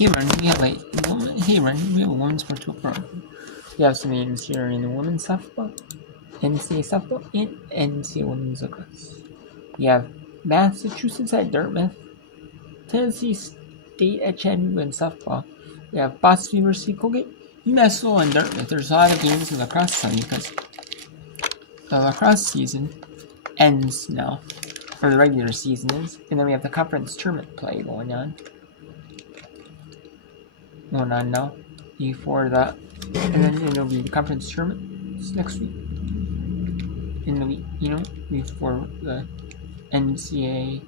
Hey Ron, we have a women's virtual program. We have some names here in the women's softball, NCAA softball, and NCAA women's lacrosse. We have Massachusetts at Dartmouth, Tennessee State at Chattanooga in softball. We have Boston University Colgate, UMass Lowell and Dartmouth. There's a lot of games in lacrosse time because the lacrosse season ends now, or the regular season is, and then we have the conference tournament play going on now before that, and then it'll be the conference tournaments next week in the week, before the NCAA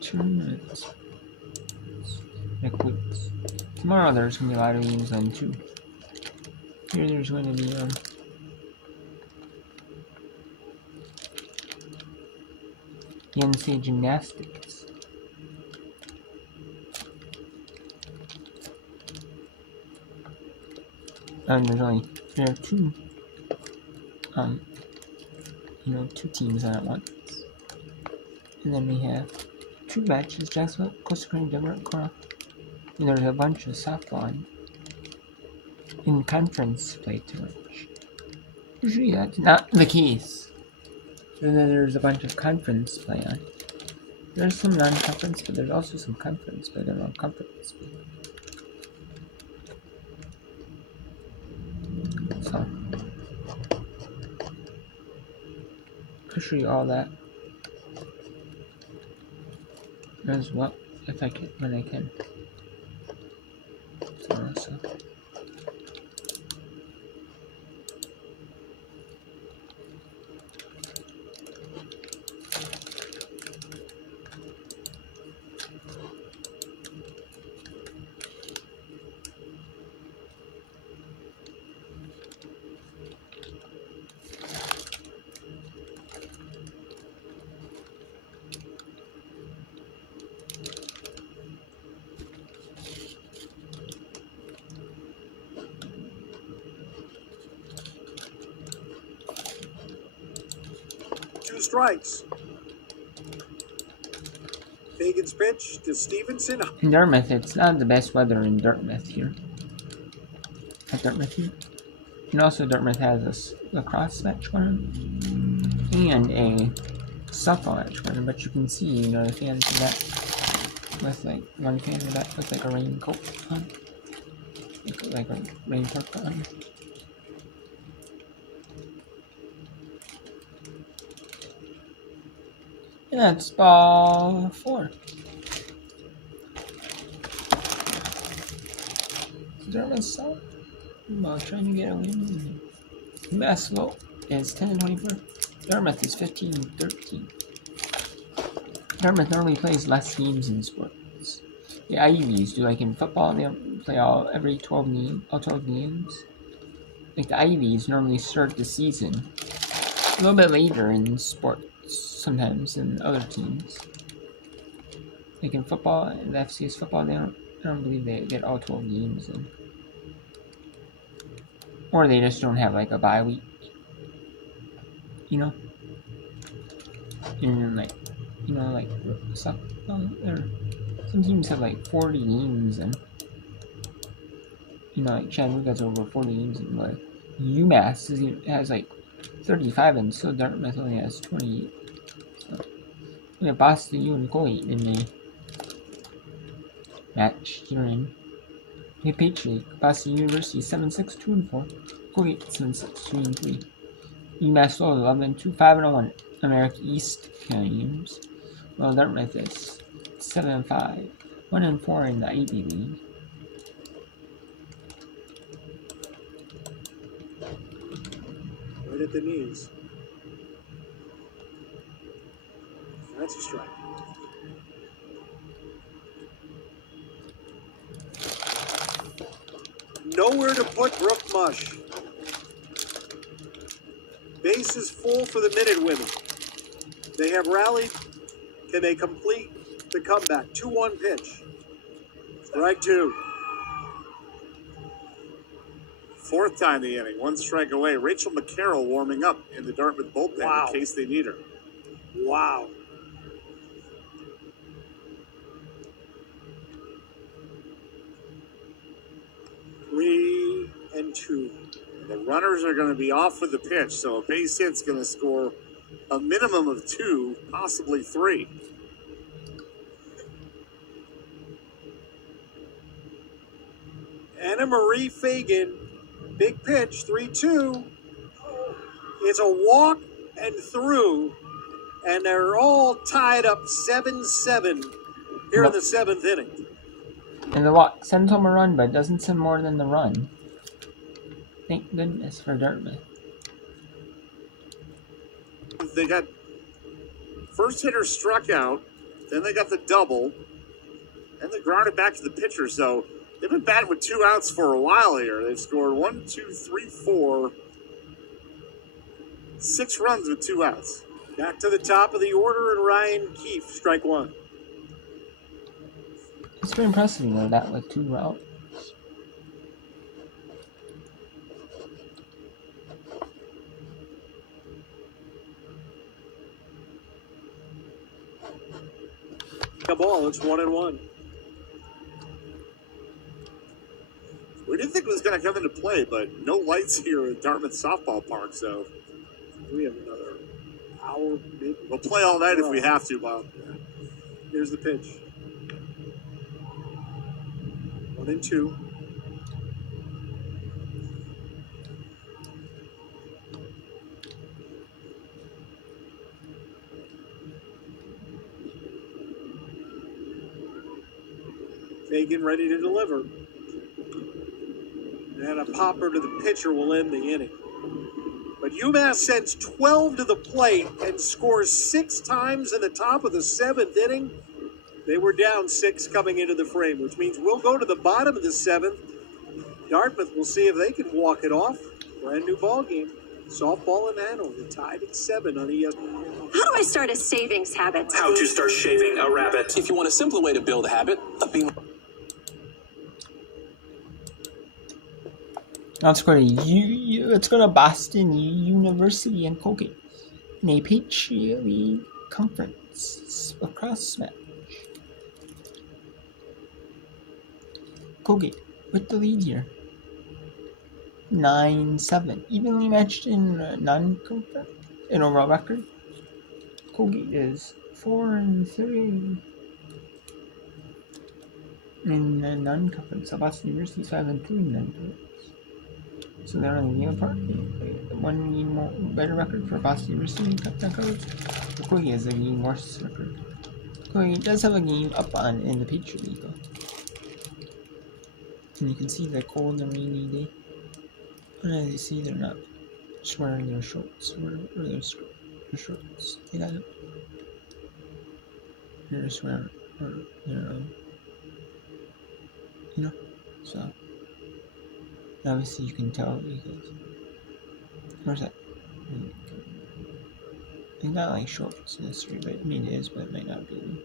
tournaments next week. Tomorrow there's going to be a lot of games on too. Here there's going to be the NCAA gymnastics. And there are two teams on at once. And then we have two matches, Jacksonville, Costa Rica, Denver, Cora. And there's a bunch of softball in conference play too much. Usually that's not the case. And then there's a bunch of conference play on. There's some non-conference, but there's also some conference, but they're not conference play. So I'll show you all that as well if I can, when I can. So. Strikes. Fagan's pitch to Stevenson. In Dartmouth, it's not the best weather in Dartmouth here. And also Dartmouth has a lacrosse match going on and a softball match going on, but you can see, the fans of that with one fan of that with a raincoat on. Like a raincoat on. And that's ball 4. Dartmouth South trying to get a win. UMass Lowell is 10-24. Dartmouth is 15-13. Dartmouth normally plays less games in sports. The Ivies do in football. They play all 12 games. Like the Ivies normally start the season a little bit later in sports sometimes than other teams. Like in football, the FCS football, I don't believe they get all 12 games in. Or they just don't have a bye week. And some teams have 40 games and Chattanooga's over 40 games and UMass has 35 and so Dartmouth only has 28. So we have Boston U and Colgate in the match here in the Patriot League. Boston University 7-6, 2-4. Colgate 7-6, 3-3. UMass Lowell 11-2, 5-1. America East games. Well, Dartmouth is 7-5, 1-4 in the Ivy League. Right at the knees. That's a strike. Nowhere to put Brooke Mush. Base is full for the Minute Women. They have rallied. Can they complete the comeback? 2-1 pitch. Strike 2. Fourth time the inning, 1 strike away. Rachel McCarroll warming up in the Dartmouth bullpen in case they need her. Wow. 2. The runners are going to be off with the pitch, so a base hit's going to score a minimum of 2, possibly 3. Anna Marie Fagan, big pitch, 3-2. It's a walk and through, and they're all tied up 7-7 here in the 7th inning. And the walk sends home a run, but doesn't send more than the run. Thank goodness for Dartmouth. They got first hitter struck out, then they got the double, and they grounded back to the pitcher. So they've been batting with 2 outs for a while here. They've scored 1, 2, 3, 4, 6 runs with 2 outs. Back to the top of the order, and Ryan Keefe, strike 1. It's pretty impressive, you know, that with 2 outs. A ball, it's 1-1. We didn't think it was going to come into play, but no lights here at Dartmouth Softball Park, so We have another hour, maybe. we'll play all night if we have to, Bob. Here's the pitch. 1-2. Fagan ready to deliver. And a popper to the pitcher will end the inning. But UMass sends 12 to the plate and scores 6 times in the top of the 7th inning. They were down 6 coming into the frame, which means we'll go to the bottom of the 7th. Dartmouth will see if they can walk it off. Brand new ball game. Softball in Hanover, tied at 7 on ESPN. How do I start a savings habit? How to start shaving a rabbit. If you want a simpler way to build a habit, Let's go to Boston University and Colgate in a Patriot League Conference lacrosse match. Colgate with the lead here. 9-7. Evenly matched in non-conference in overall record. Colgate is 4-3 in non-conference. So Boston University is 5-3 in non-conference. So they're on the game apart. 1 game more better record for Boston University records. Colgate has a game worse record. Colgate does have a game up on in the Patriot League though. And you can see the cold and rainy day. And as you see, they're not just wearing their shorts or their shorts. They got it. They're just wearing their you know. So obviously you can tell because where's that? It's not like shorts necessarily, but I mean it is, but it might not be.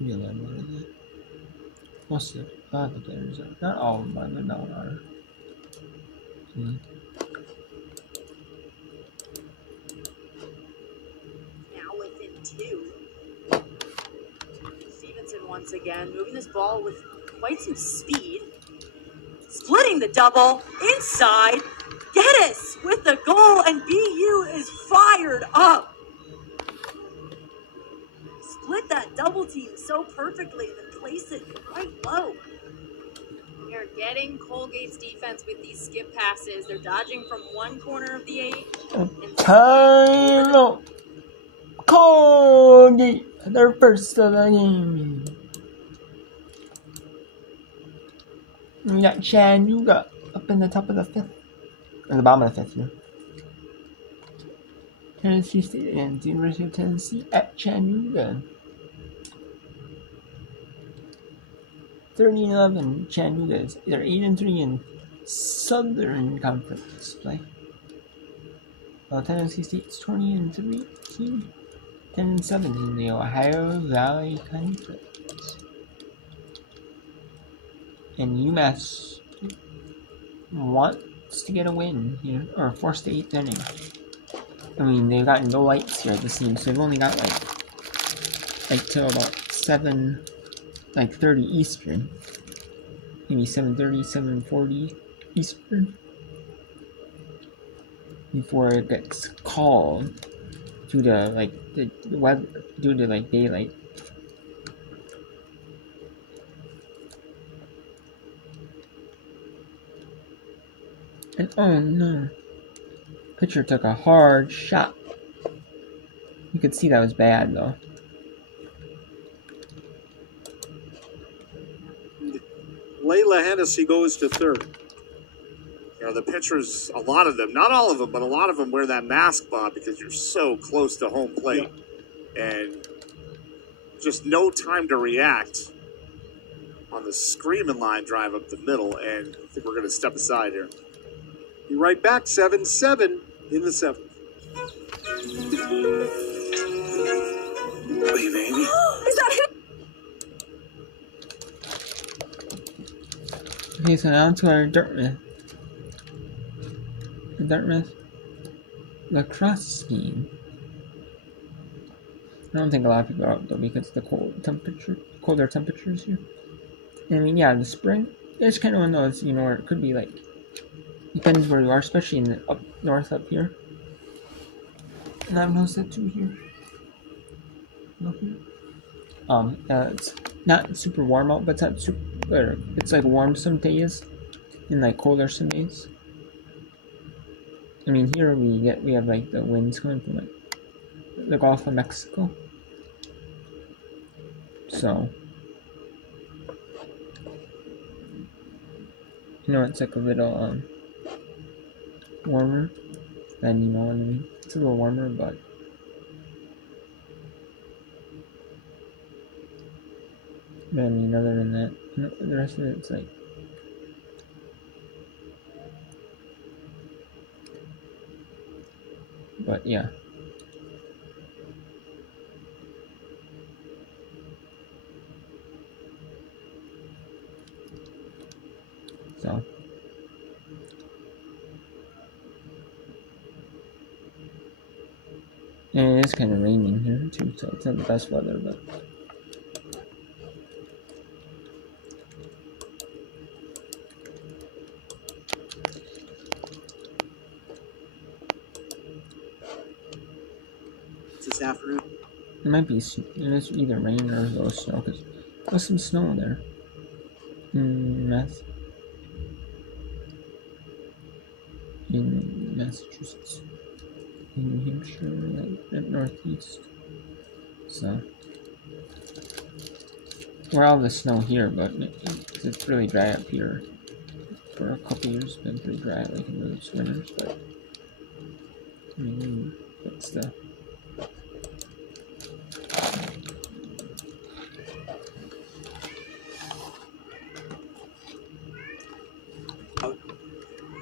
Maybe a lot more than that. Most of the players are, not all of them, but not are. Now within 2. Stevenson once again moving this ball with quite some speed. Splitting the double inside. Geddes with the goal, and BU is fired up. Split that double team so perfectly and then place it right low. We are getting Colgate's defense with these skip passes. They're dodging from one corner of the 8. Time out. Colgate, their first of the game. We got Chattanooga up in the top of the 5th. Or the bottom of the 5th here. Tennessee State against the University of Tennessee at Chattanooga. 30-11. Chattanooga is either 8-3 in Southern Conference play. While Tennessee State's 20-3 team, 10-7 in the Ohio Valley Conference. And UMass wants to get a win here, or force the 8th inning. I mean, they've gotten no lights here at the scene, so they've only got like like till about 7:30 Eastern, maybe 7:30, 7:40 Eastern, before it gets called due to like the weather, due to like daylight. And oh no, pitcher took a hard shot. You could see that was bad though. Layla Hennessy goes to third. You know, the pitchers, a lot of them, not all of them, but a lot of them wear that mask, Bob, because you're so close to home plate. And just no time to react on the screaming line drive up the middle. And I think we're going to step aside here. Be right back, 7-7 in the seventh. Hey, baby. Is that him? Okay, so now to our Dartmouth. The Dartmouth lacrosse scheme. I don't think a lot of people are out though because of the colder temperatures here. I mean, yeah, the spring, it's kind of one of those, you know, where it could be like, depends where you are, especially in the up north up here. And I've noticed that too here. Up here. It's not super warm out, but it's not super. It's like warm some days, and like colder some days. I mean, here we have like the winds coming from like the Gulf of Mexico. So, you know, it's like a little warmer than, you know what I mean. It's a little warmer, but I mean, other than that, the rest of it's like. But yeah. So. And it is kind of raining here too, so it's not the best weather, but. This afternoon. It might be, it is either rain or a little snow, because there's some snow there. In Massachusetts. In New Hampshire, at northeast. So. We're all the snow here, but it's really dry up here. For a couple years, it's been pretty dry, like in those winters, but. I mean, that's the.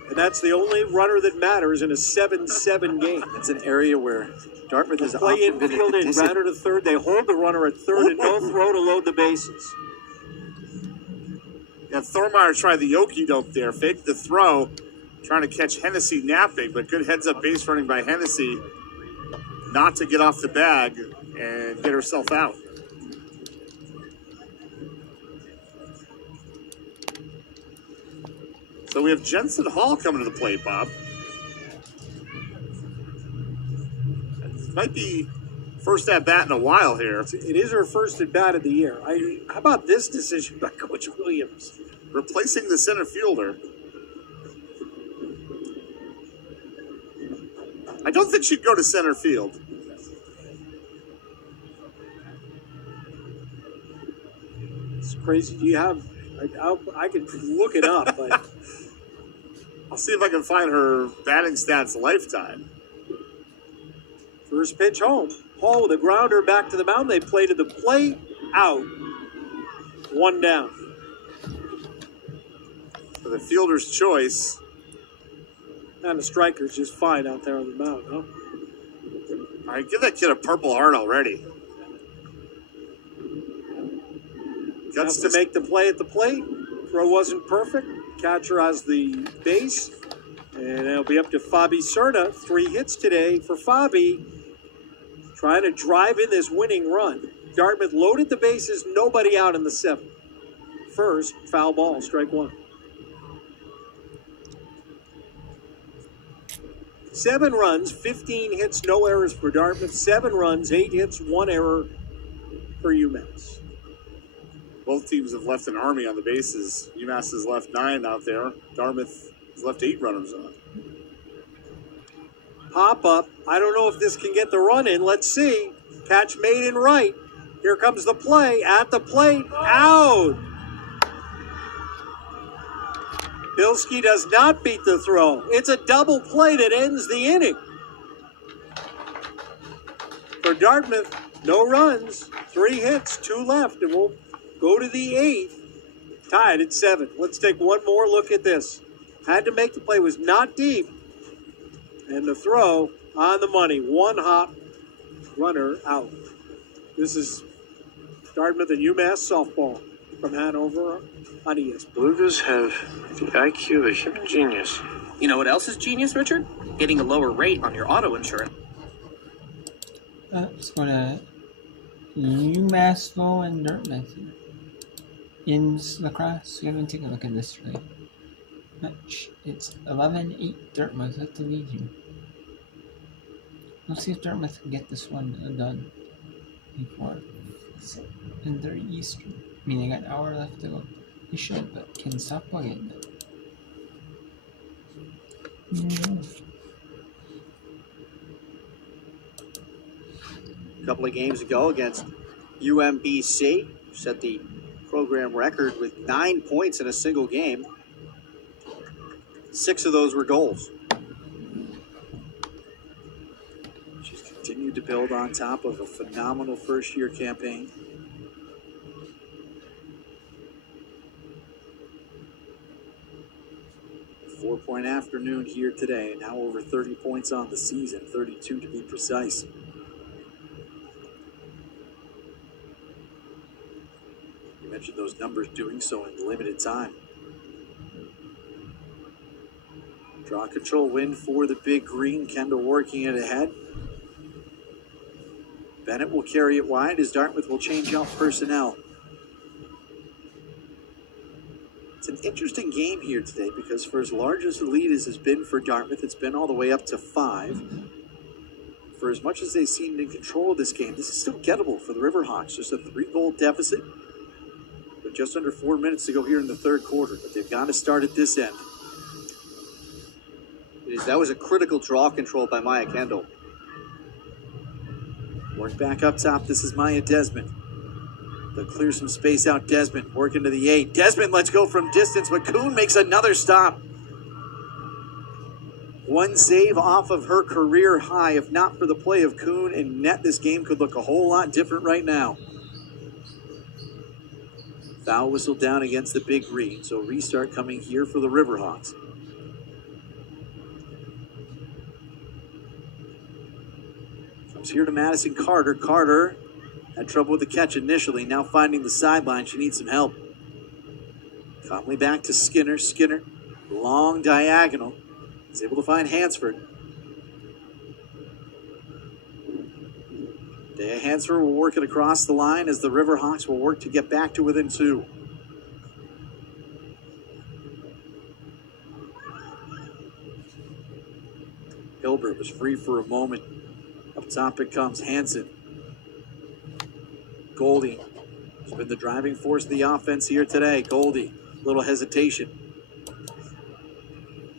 And that's the only runner that matters in a 7-7 game. It's an area where Dartmouth has Play often been infield in, grounder to third. They hold the runner at third and no throw to load the bases. Yeah, Thormeyer tried the okey-doke there, faked the throw, trying to catch Hennessy napping, but good heads-up base running by Hennessy not to get off the bag and get herself out. So we have Jensen Hall coming to the plate, Bob. This might be first at bat in a while here. It is her first at bat of the year. How about this decision by Coach Williams? Replacing the center fielder. I don't think she'd go to center field. It's crazy. Do you have? I could look it up, but I'll see if I can find her batting stats lifetime. first pitch home. Hall with a grounder back to the mound. They play to the plate. Out. One down. For the fielder's choice. And the striker's just fine out there on the mound, huh? All right, give that kid a Purple Heart already. Has to make the play at the plate. Throw wasn't perfect. Catcher has the base. And it'll be up to Fabi Cerda. 3 hits today for Fabi. Trying to drive in this winning run. Dartmouth loaded the bases, nobody out in the 7th. First, foul ball, strike 1. 7 runs, 15 hits, no errors for Dartmouth. 7 runs, 8 hits, 1 error for UMass. Both teams have left an army on the bases. UMass has left 9 out there. Dartmouth has left 8 runners on. Pop up. I don't know if this can get the run in. Let's see. Catch made in right. Here comes the play. At the plate. Out. Bilski does not beat the throw. It's a double play that ends the inning. For Dartmouth, no runs, 3 hits, 2 left, and we'll go to the 8th. Tied at 7. Let's take one more look at this. Had to make the play, was not deep. And the throw on the money. 1 hop, runner out. This is Dartmouth and UMass softball from Hanover on ESPN. Blues have the IQ of a human genius. You know what else is genius, Richard? Getting a lower rate on your auto insurance. Let's go to UMass and Dartmouth in lacrosse. We're going to take a look at this really match. It's 11-8 Dartmouth at the lead here. Let's see if Dartmouth can get this one done before in their Eastern. I mean, they got an hour left to go. They should, but can softball get it? A couple of games ago against UMBC, set the program record with 9 points in a single game. 6 of those were goals. She's continued to build on top of a phenomenal first-year campaign. Four-point afternoon here today. Now over 30 points on the season, 32 to be precise. You mentioned those numbers doing so in limited time. Draw control win for the Big Green. Kendall working it ahead. Bennett will carry it wide as Dartmouth will change out personnel. It's an interesting game here today because for as large as the lead has been for Dartmouth, it's been all the way up to 5. For as much as they seemed in control of this game, this is still gettable for the Riverhawks. Just a 3-goal deficit with just under 4 minutes to go here in the 3rd quarter. But they've got to start at this end. That was a critical draw control by Maya Kendall. Work back up top. This is Maya Desmond. They'll clear some space out. Desmond working to the 8. Desmond lets go from distance, but Kuhn makes another stop. 1 save off of her career high. If not for the play of Kuhn and net, this game could look a whole lot different right now. Foul whistle down against the Big Green, so restart coming here for the Riverhawks. Comes here to Madison Carter. Carter had trouble with the catch initially, now finding the sideline. She needs some help. Conley back to Skinner. Skinner, long diagonal. Is able to find Hansford. Dea Hansford will work it across the line as the Riverhawks will work to get back to within 2. Hilbert was free for a moment. Up top it comes Hansen. Goldie has been the driving force of the offense here today. Goldie, little hesitation.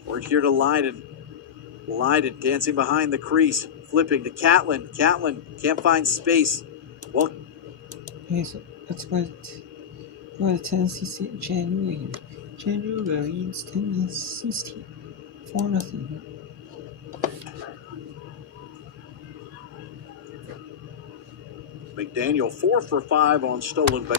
Work here to Leiden. Leiden dancing behind the crease. Flipping to Catlin. Catlin can't find space. Well, Okay, so let's go to Tennessee State Chattanooga here. Chattanooga leads Tennessee State 4-0. McDaniel 4 for 5 on stolen base.